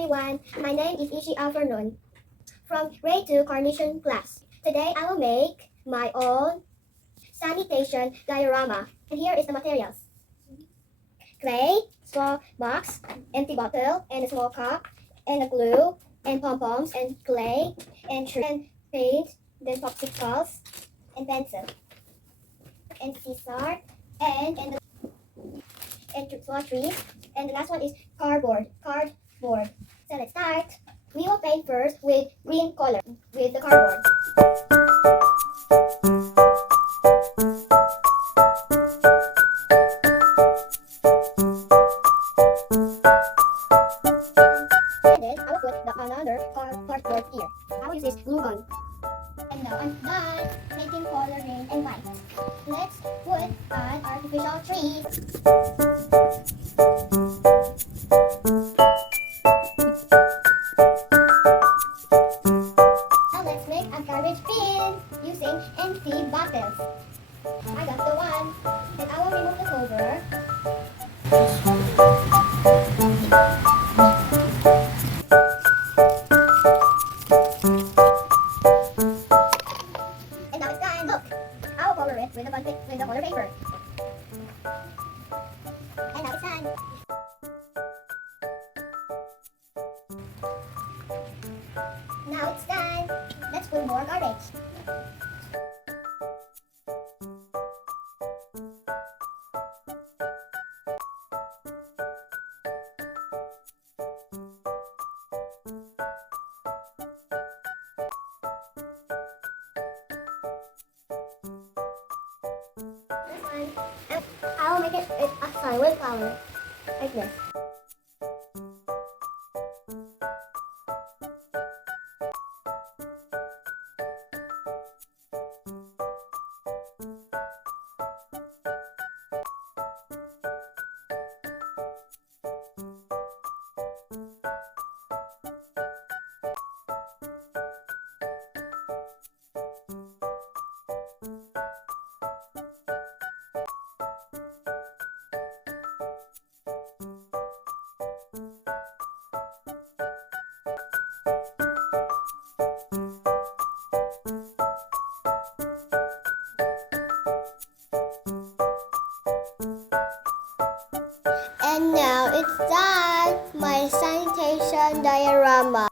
everyone, my name is Eshey from grade 2 Carnation class. Today I will make my own sanitation diorama. And here is the materials. Clay, small box, empty bottle, and a small cup, and a glue, and pom-poms, and clay, and paint, then popsicles, and pencil, and scissors, and small trees, and the last one is cardboard. So let's start. We will paint first with green color with the cardboard. And then I will put another cardboard here. I will use this glue gun. And now I'm done painting coloring and white. Let's put an artificial tree. Garbage bin using empty bottles. I got the one. Then I will remove the cover. And now it's done. Look, I will cover it with the color paper. And now it's done. Now it's done. Let's put more garbage. This one, I will make it with flour, like this. And now it's done, my sanitation diorama.